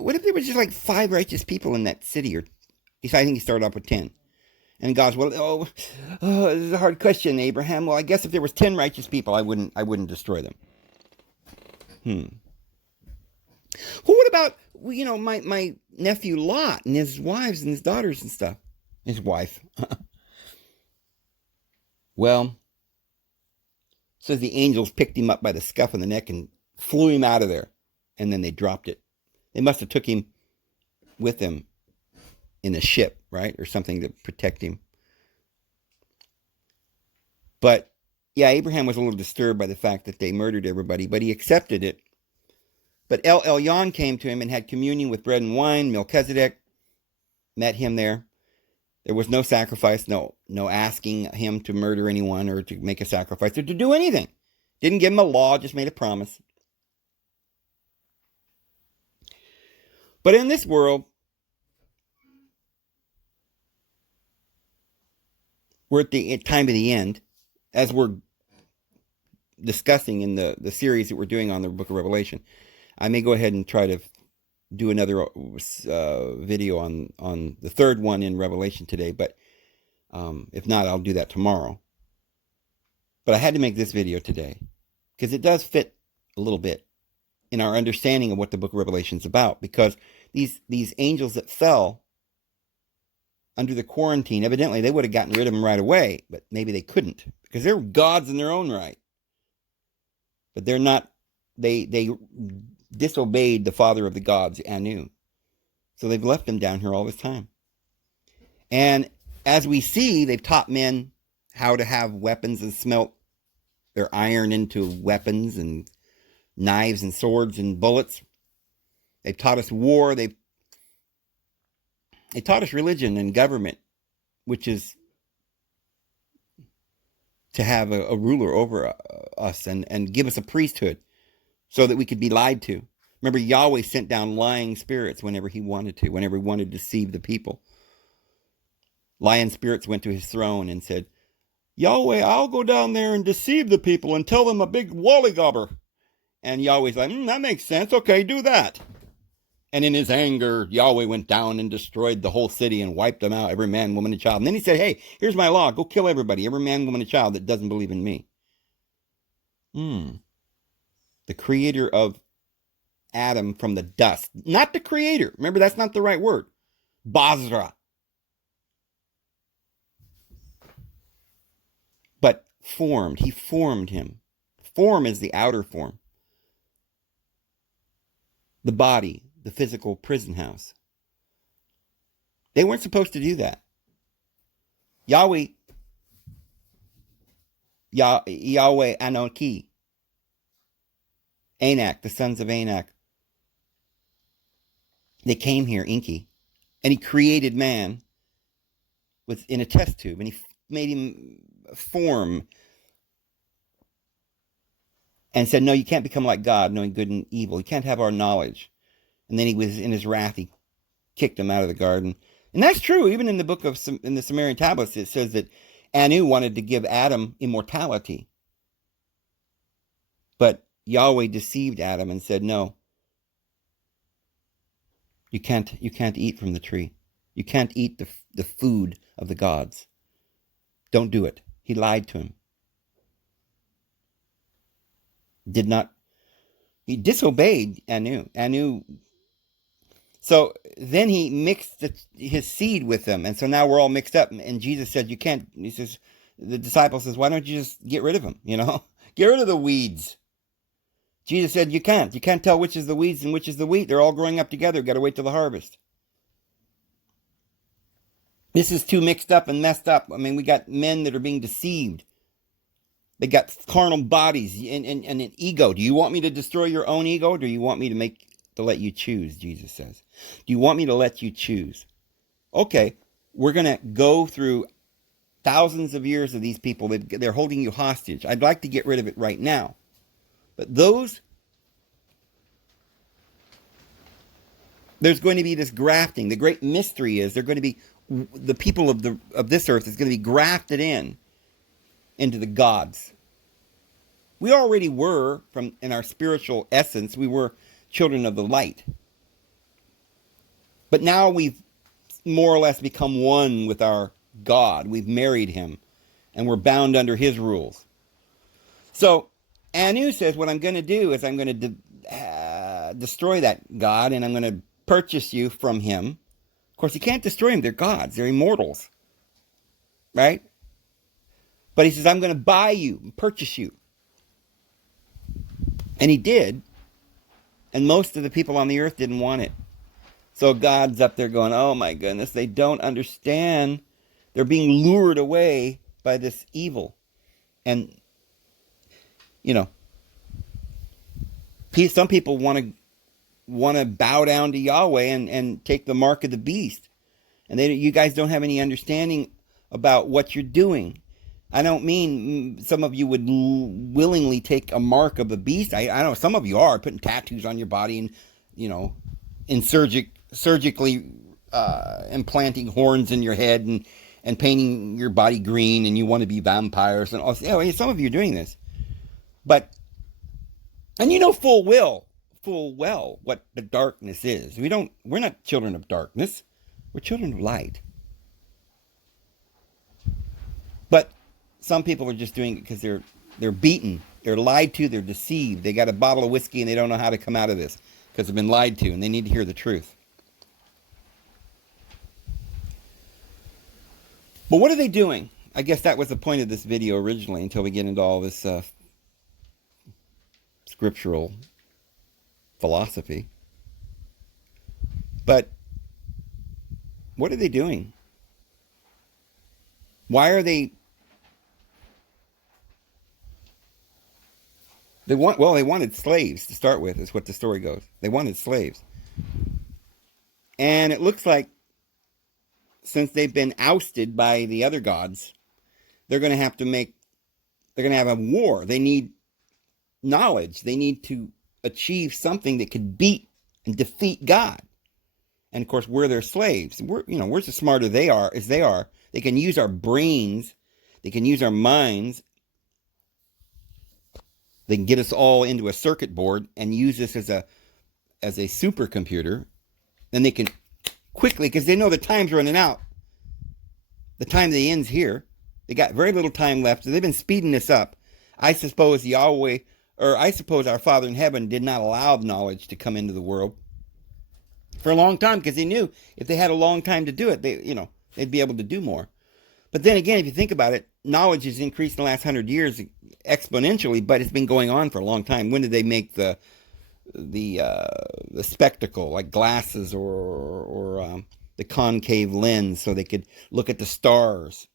what if there was just like 5 righteous people in that city? Or I think he started off with 10. And God's, well, this is a hard question, Abraham. Well, I guess if there was 10 righteous people, I wouldn't destroy them. Well, what about, my nephew Lot and his wives and his daughters and stuff? His wife. Well, says the angels picked him up by the scuff of the neck and flew him out of there. And then they dropped it. They must have took him with them in a ship, right? Or something to protect him. But, yeah, Abraham was a little disturbed by the fact that they murdered everybody, but he accepted it. But El Elyon came to him and had communion with bread and wine. Melchizedek met him there. There was no sacrifice, no asking him to murder anyone or to make a sacrifice or to do anything. Didn't give him a law, just made a promise. But in this world, we're at the time of the end, as we're discussing in the series that we're doing on the book of Revelation. I may go ahead and try to do another video on the third one in Revelation today, but if not, I'll do that tomorrow. But I had to make this video today because it does fit a little bit in our understanding of what the book of Revelation is about, because these angels that fell under the quarantine, evidently they would have gotten rid of them right away, but maybe they couldn't because they're gods in their own right. But they're not, they disobeyed the father of the gods, Anu. So they've left him down here all this time. And as we see, they've taught men how to have weapons and smelt their iron into weapons and knives and swords and bullets. They've taught us war. They taught us religion and government, which is to have a ruler over us and give us a priesthood so that we could be lied to. Remember, Yahweh sent down lying spirits whenever he wanted to, whenever he wanted to deceive the people. Lying spirits went to his throne and said, Yahweh, I'll go down there and deceive the people and tell them a big wollygobber. And Yahweh's like, that makes sense. Okay, do that. And in his anger, Yahweh went down and destroyed the whole city and wiped them out, every man, woman, and child. And then he said, hey, here's my law. Go kill everybody, every man, woman, and child that doesn't believe in me. The creator of Adam from the dust. Not the creator. Remember, that's not the right word. Basra. But formed. He formed him. Form is the outer form. The body, the physical prison house. They weren't supposed to do that. Yahweh, Yahweh Anoki, Anak, the sons of Anak. They came here, Inky, and he created man in a test tube, and he made him form and said, no, you can't become like God, knowing good and evil. You can't have our knowledge. And then he was in his wrath, he kicked him out of the garden. And that's true. Even in the book of, in the Sumerian tablets, it says that Anu wanted to give Adam immortality. But Yahweh deceived Adam and said, no, you can't eat from the tree. You can't eat the food of the gods. Don't do it. He lied to him. He disobeyed Anu. So then he mixed his seed with them. And so now we're all mixed up. And Jesus said, you can't, he says, the disciple says, why don't you just get rid of him? Get rid of the weeds. Jesus said, you can't tell which is the weeds and which is the wheat. They're all growing up together. Got to wait till the harvest. This is too mixed up and messed up. I mean, we got men that are being deceived. They got carnal bodies and an ego. Do you want me to destroy your own ego? Or do you want me to let you choose, Jesus says. Do you want me to let you choose? Okay, we're going to go through thousands of years of these people. They're holding you hostage. I'd like to get rid of it right now. But there's going to be this grafting. The great mystery is they're going to be, the people of this earth is going to be grafted into the gods. We already were, in our spiritual essence, we were children of the light. But now we've more or less become one with our God. We've married him, and we're bound under his rules. So Anu says, what I'm going to do is I'm going to destroy that God, and I'm going to purchase you from him. Of course, you can't destroy them. They're gods. They're immortals. Right? But he says, I'm going to buy you and purchase you. And he did. And most of the people on the earth didn't want it. So God's up there going, oh my goodness, they don't understand. They're being lured away by this evil. And, some people want to bow down to Yahweh and take the mark of the beast. And you guys don't have any understanding about what you're doing. I don't mean some of you would willingly take a mark of the beast. I know some of you are putting tattoos on your body and surgically implanting horns in your head and painting your body green, and you want to be vampires and all. Some of you are doing this, and you know full well what the darkness is. We're not children of darkness. We're children of light. But some people are just doing it because they're beaten, they're lied to, they're deceived. They got a bottle of whiskey and they don't know how to come out of this because they've been lied to, and they need to hear the truth. But what are they doing? I guess that was the point of this video originally, until we get into all this scriptural philosophy. But what are they doing? Why are they wanted slaves to start with, is what the story goes. They wanted slaves. And it looks like, since they've been ousted by the other gods, they're going to have a war. They need knowledge. They need to achieve something that could beat and defeat God. And of course, we're their slaves. We're as smart as they are. They can use our brains. They can use our minds. They can get us all into a circuit board and use this as a supercomputer. Then they can quickly, because they know the time's running out. The time that ends here. They got very little time left, so they've been speeding this up. I suppose our Father in heaven did not allow knowledge to come into the world for a long time, because they knew if they had a long time to do it, they'd be able to do more. But then again, if you think about it, knowledge has increased in the last 100 years exponentially, but it's been going on for a long time. When did they make the spectacle, like glasses or the concave lens, so they could look at the stars?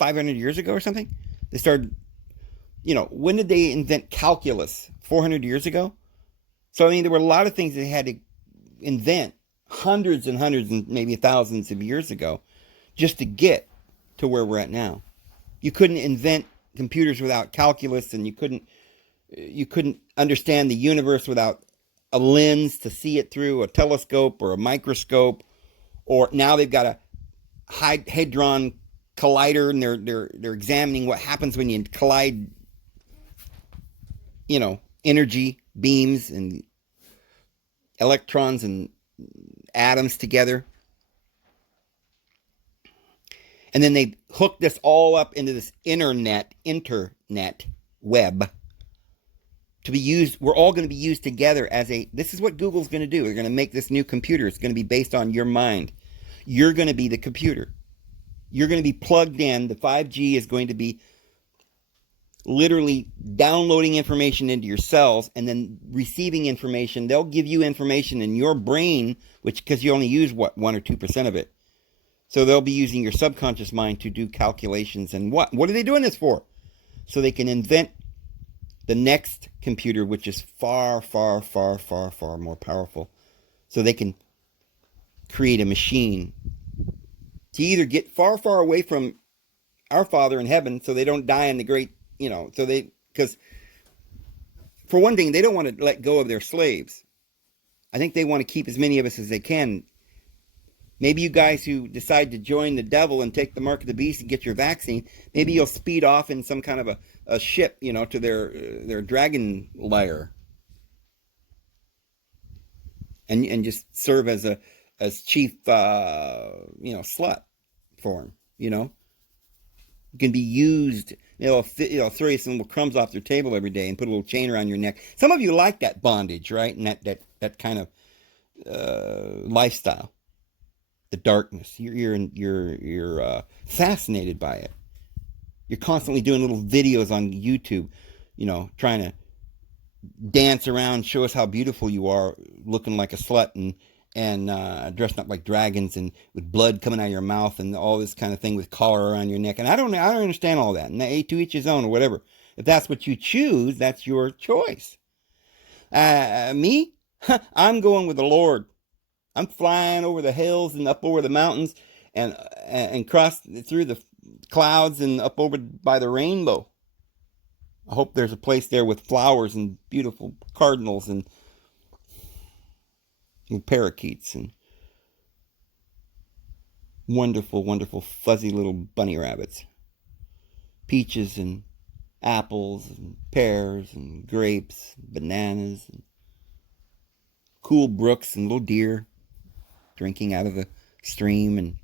500 years ago or something. They started, when did they invent calculus? 400 years ago? So, I mean, there were a lot of things they had to invent hundreds and hundreds and maybe thousands of years ago just to get to where we're at now. You couldn't invent computers without calculus, and you couldn't understand the universe without a lens to see it through, a telescope or a microscope, or now they've got a hadron collider, and they're examining what happens when you collide, energy beams and electrons and atoms together. And then they hook this all up into this internet web to be used. We're all going to be used together this is what Google's going to do. They're going to make this new computer. It's going to be based on your mind. You're going to be the computer. You're going to be plugged in. The 5G is going to be literally downloading information into your cells and then receiving information. They'll give you information in your brain, because you only use 1 or 2% of it. So they'll be using your subconscious mind to do calculations. And what are they doing this for? So they can invent the next computer, which is far, far, far, far, far more powerful. So they can create a machine to either get far, far away from our Father in heaven so they don't die in the great, because for one thing, they don't want to let go of their slaves. I think they want to keep as many of us as they can. Maybe you guys who decide to join the devil and take the mark of the beast and get your vaccine, maybe you'll speed off in some kind of a ship, to their dragon lair, and just serve as chief, slut for him. You can be used. Throw you some little crumbs off their table every day and put a little chain around your neck. Some of you like that bondage, right? And that kind of lifestyle. The darkness. You're fascinated by it. You're constantly doing little videos on YouTube, trying to dance around, show us how beautiful you are, looking like a slut and dressed up like dragons and with blood coming out of your mouth and all this kind of thing with collar around your neck. And I don't understand all that. And to each his own or whatever. If that's what you choose, that's your choice. Me, I'm going with the Lord. I'm flying over the hills and up over the mountains and cross through the clouds and up over by the rainbow. I hope there's a place there with flowers and beautiful cardinals and parakeets and wonderful, wonderful fuzzy little bunny rabbits. Peaches and apples and pears and grapes, bananas, and cool brooks and little deer drinking out of the stream, and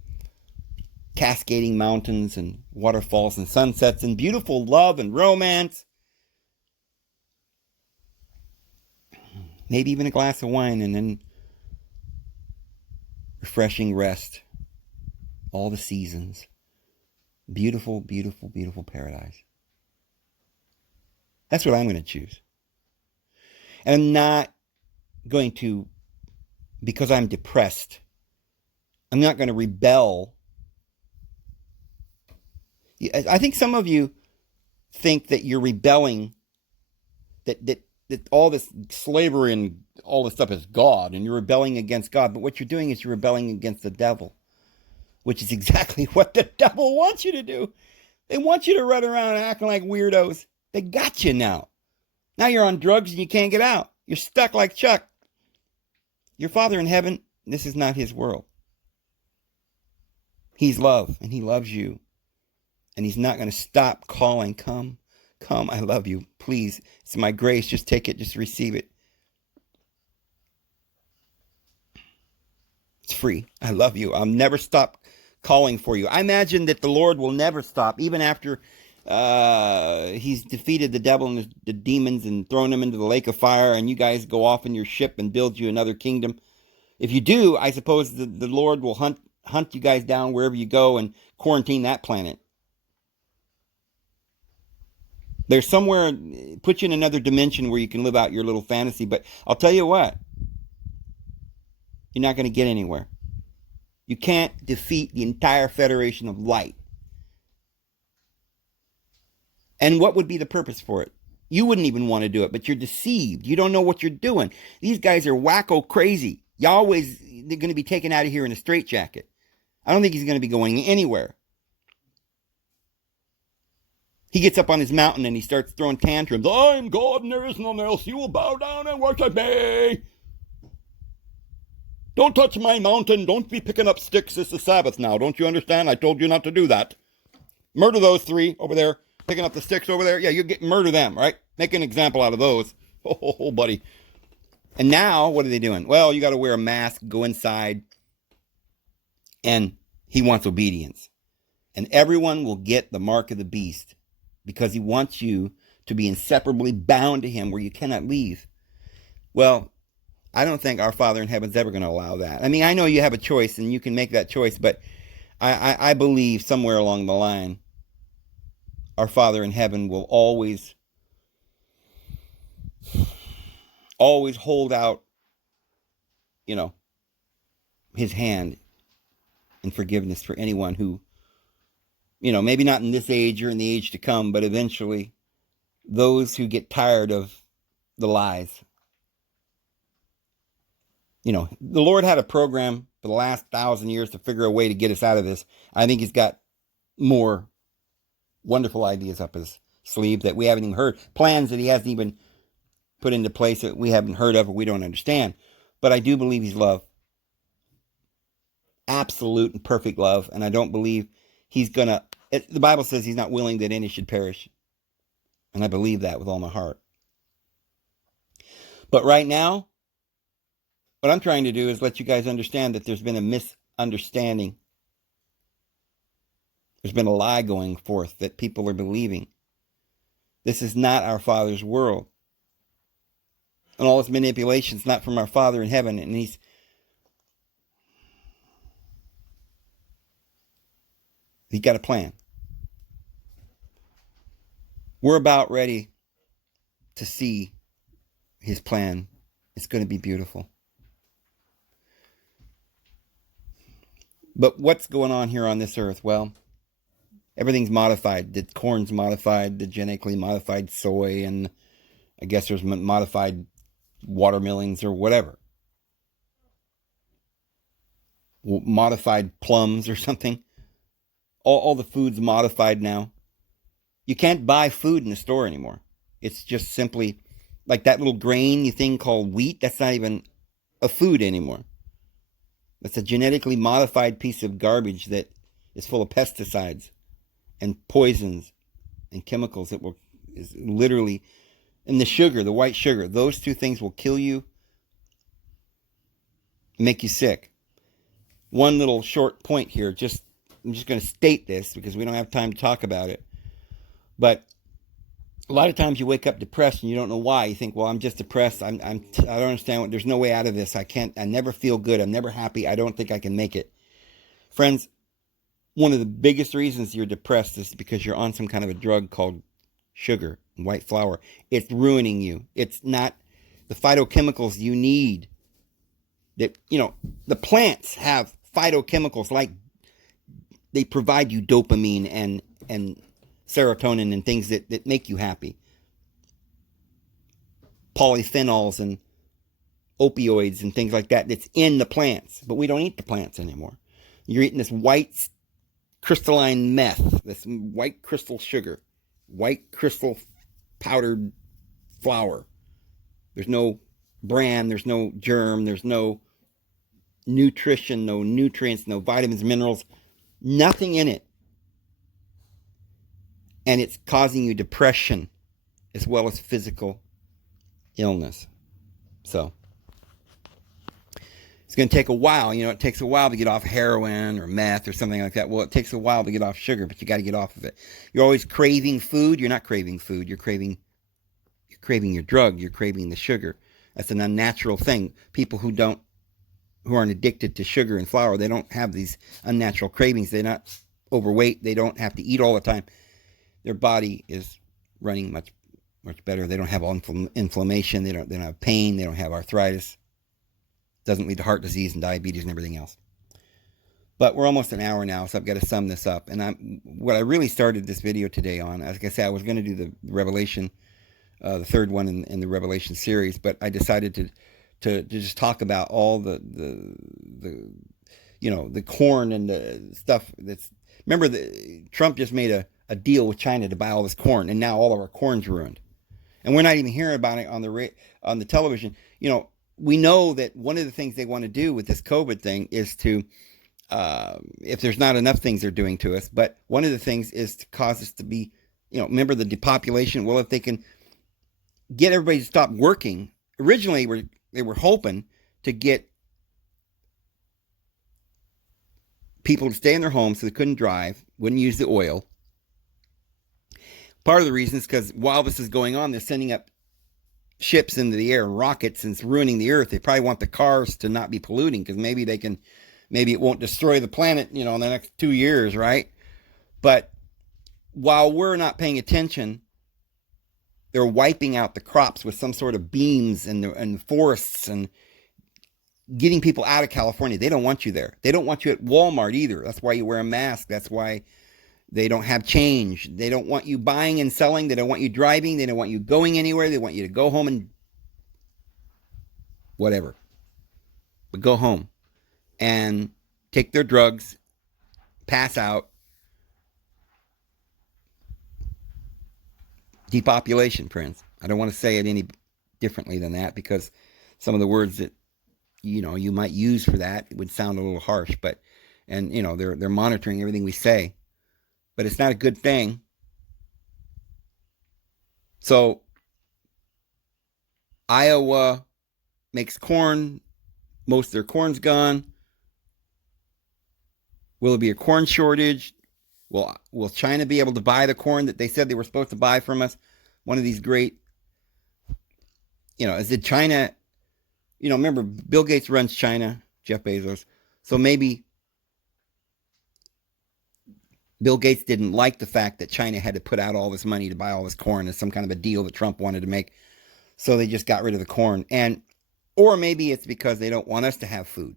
cascading mountains and waterfalls and sunsets and beautiful love and romance. Maybe even a glass of wine and then refreshing rest. All the seasons. Beautiful, beautiful, beautiful paradise. That's what I'm going to choose. And I'm not going to, because I'm depressed, I'm not going to rebel. I think some of you think that you're rebelling, that all this slavery and all this stuff is God, and you're rebelling against God. But what you're doing is you're rebelling against the devil, which is exactly what the devil wants you to do. They want you to run around acting like weirdos. They got you now. Now you're on drugs and you can't get out. You're stuck like Chuck. Your Father in heaven, this is not his world. He's love, and he loves you. And he's not going to stop calling, come, I love you. Please, it's my grace. Just take it, just receive it. It's free. I love you. I'll never stop calling for you. I imagine that the Lord will never stop, even after he's defeated the devil and the demons and thrown them into the lake of fire, and you guys go off in your ship and build you another kingdom. If you do, I suppose the Lord will hunt you guys down wherever you go and quarantine that planet. There's somewhere, put you in another dimension where you can live out your little fantasy. But I'll tell you what, you're not going to get anywhere. You can't defeat the entire Federation of Light. And what would be the purpose for it? You wouldn't even want to do it, but you're deceived. You don't know what you're doing. These guys are wacko crazy. They're going to be taken out of here in a straitjacket. I don't think he's going to be going anywhere. He gets up on his mountain and he starts throwing tantrums. I'm God and there is none else. You will bow down and worship me. Don't touch my mountain. Don't be picking up sticks. It's the Sabbath now. Don't you understand? I told you not to do that. Murder those three over there. Picking up the sticks over there. Yeah, murder them, right? Make an example out of those. Oh, buddy. And now, what are they doing? Well, you got to wear a mask, go inside. And he wants obedience. And everyone will get the mark of the beast because he wants you to be inseparably bound to him where you cannot leave. Well, I don't think our Father in heaven's ever going to allow that. I mean, I know you have a choice and you can make that choice, but I believe somewhere along the line, our Father in heaven will always hold out, his hand in forgiveness for anyone who, maybe not in this age or in the age to come, but eventually those who get tired of the lies. The Lord had a program for the last 1,000 years to figure a way to get us out of this. I think he's got more wonderful ideas up his sleeve that we haven't even heard. Plans that he hasn't even put into place that we haven't heard of or we don't understand. But I do believe he's love. Absolute and perfect love. And I don't believe he's going to... The Bible says he's not willing that any should perish. And I believe that with all my heart. But right now, what I'm trying to do is let you guys understand that there's been a misunderstanding. There's been a lie going forth that people are believing. This is not our Father's world. And all this manipulation is not from our Father in heaven. And he's got a plan. We're about ready to see his plan. It's going to be beautiful. But what's going on here on this earth? Well, everything's modified. The corn's modified, the genetically modified soy, and I guess there's modified watermelons or whatever. Modified plums or something. All the food's modified now. You can't buy food in the store anymore. It's just simply like that little grainy thing called wheat. That's not even a food anymore. That's a genetically modified piece of garbage that is full of pesticides and poisons and chemicals that is literally... And the sugar, the white sugar, those two things will kill you, make you sick. One little short point here, I'm just going to state this because we don't have time to talk about it. But a lot of times you wake up depressed and you don't know why. You think, well, I'm just depressed. I don't understand. There's no way out of this. I never feel good. I'm never happy. I don't think I can make it. Friends, one of the biggest reasons you're depressed is because you're on some kind of a drug called sugar and white flour. It's ruining you. It's not the phytochemicals you need. That, the plants have phytochemicals like they provide you dopamine and serotonin and things that make you happy. Polyphenols and opioids and things like that that's in the plants. But we don't eat the plants anymore. You're eating this white crystalline meth, this white crystal sugar, white crystal powdered flour. There's no bran, there's no germ, there's no nutrition, no nutrients, no vitamins, minerals, nothing in it. And it's causing you depression as well as physical illness. So it's going to take a while. It takes a while to get off heroin or meth or something like that. Well, it takes a while to get off sugar, but you got to get off of it. You're always craving food. You're not craving food. You're craving your drug. You're craving the sugar. That's an unnatural thing. People who aren't addicted to sugar and flour, they don't have these unnatural cravings. They're not overweight. They don't have to eat all the time. Their body is running much, much better. They don't have inflammation. They don't have pain. They don't have arthritis. Doesn't lead to heart disease and diabetes and everything else. But we're almost an hour now, so I've got to sum this up. And what I really started this video today on, like I said, I was going to do the Revelation, the third one in the Revelation series, but I decided to just talk about all the the corn and the stuff that's. Remember, Trump just made a deal with China to buy all this corn, and now all of our corn's ruined, and we're not even hearing about it on the television. We know that one of the things they want to do with this COVID thing is to, if there's not enough things they're doing to us, but one of the things is to cause us to be, remember the depopulation? Well, if they can get everybody to stop working, originally they were hoping to get people to stay in their homes so they couldn't drive, wouldn't use the oil. Part of the reason is because while this is going on, they're sending up ships into the air and rockets, and it's ruining the earth. They probably want the cars to not be polluting because maybe it won't destroy the planet, in the next 2 years, right? But while we're not paying attention, they're wiping out the crops with some sort of beams and the forests and getting people out of California. They don't want you there. They don't want you at Walmart either. That's why you wear a mask. That's why they don't have change. They don't want you buying and selling. They don't want you driving. They don't want you going anywhere. They want you to go home and whatever. But go home and take their drugs, pass out. Depopulation, friends. I don't want to say it any differently than that because some of the words that you might use for that would sound a little harsh, but they're monitoring everything we say. But it's not a good thing. So Iowa makes corn. Most of their corn's gone. Will there be a corn shortage? Will China be able to buy the corn that they said they were supposed to buy from us? One of these great, is it China? Remember, Bill Gates runs China, Jeff Bezos. So maybe Bill Gates didn't like the fact that China had to put out all this money to buy all this corn as some kind of a deal that Trump wanted to make. So they just got rid of the corn. Or maybe it's because they don't want us to have food.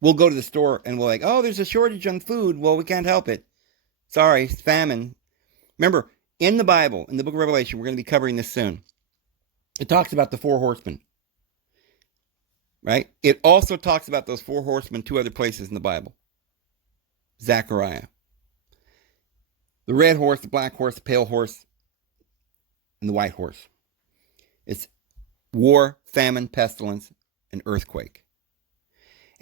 We'll go to the store and we're like, oh, there's a shortage on food. Well, we can't help it. Sorry, it's famine. Remember, in the Bible, in the book of Revelation, we're going to be covering this soon. It talks about the 4 horsemen. Right? It also talks about those 4 horsemen 2 other places in the Bible. Zechariah. The red horse, the black horse, the pale horse, and the white horse. It's war, famine, pestilence, and earthquake.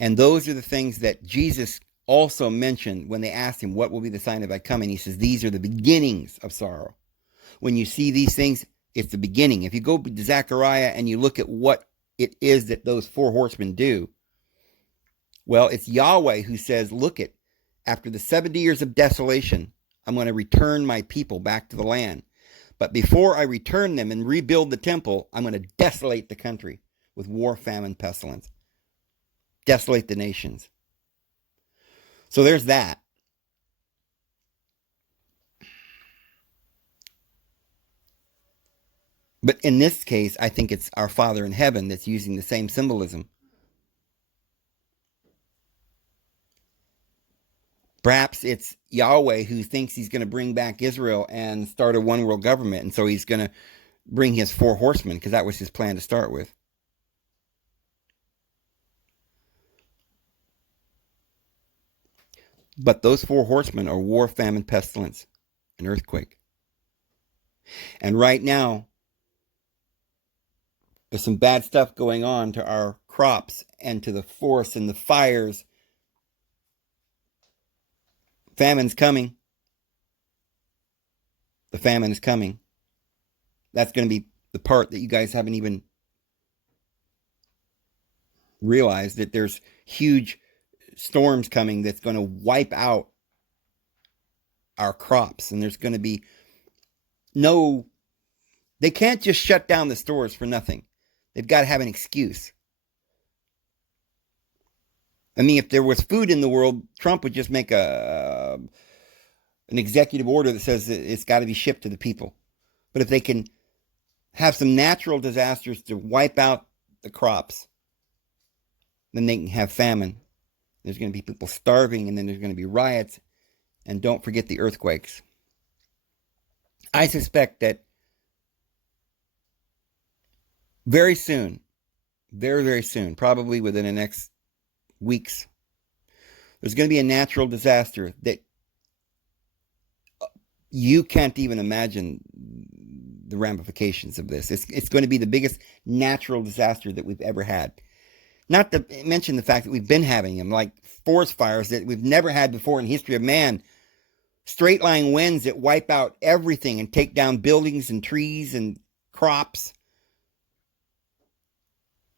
And those are the things that Jesus also mentioned when they asked him, what will be the sign of thy coming? He says, these are the beginnings of sorrow. When you see these things, it's the beginning. If you go to Zechariah and you look at what it is that those 4 horsemen do, well, it's Yahweh who says, look it, after the 70 years of desolation, I'm going to return my people back to the land. But before I return them and rebuild the temple, I'm going to desolate the country with war, famine, pestilence. Desolate the nations. So there's that. But in this case, I think it's our Father in heaven that's using the same symbolism. Perhaps it's Yahweh who thinks he's going to bring back Israel and start a one world government. And so he's going to bring his 4 horsemen because that was his plan to start with. But those 4 horsemen are war, famine, pestilence, and earthquake. And right now, there's some bad stuff going on to our crops and to the forests and the fires. Famine's coming. The famine is coming. That's going to be the part that you guys haven't even realized, that there's huge storms coming that's going to wipe out our crops. And there's going to be they can't just shut down the stores for nothing. They've got to have an excuse. I mean, if there was food in the world, Trump would just make an executive order that says that it's got to be shipped to the people. But if they can have some natural disasters to wipe out the crops, then they can have famine. There's going to be people starving, and then there's going to be riots. And don't forget the earthquakes. I suspect that very soon, very, very soon, probably within the next weeks, there's going to be a natural disaster that you can't even imagine the ramifications of this. It's going to be the biggest natural disaster that we've ever had. Not to mention the fact that we've been having them, like forest fires that we've never had before in the history of man. Straight line winds that wipe out everything and take down buildings and trees and crops.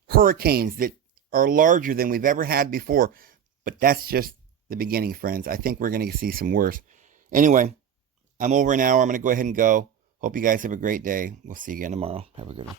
Hurricanes that are larger than we've ever had before. But that's just the beginning, friends. I think we're going to see some worse. Anyway, I'm over an hour. I'm going to go ahead and go. Hope you guys have a great day. We'll see you again tomorrow. Have a good one.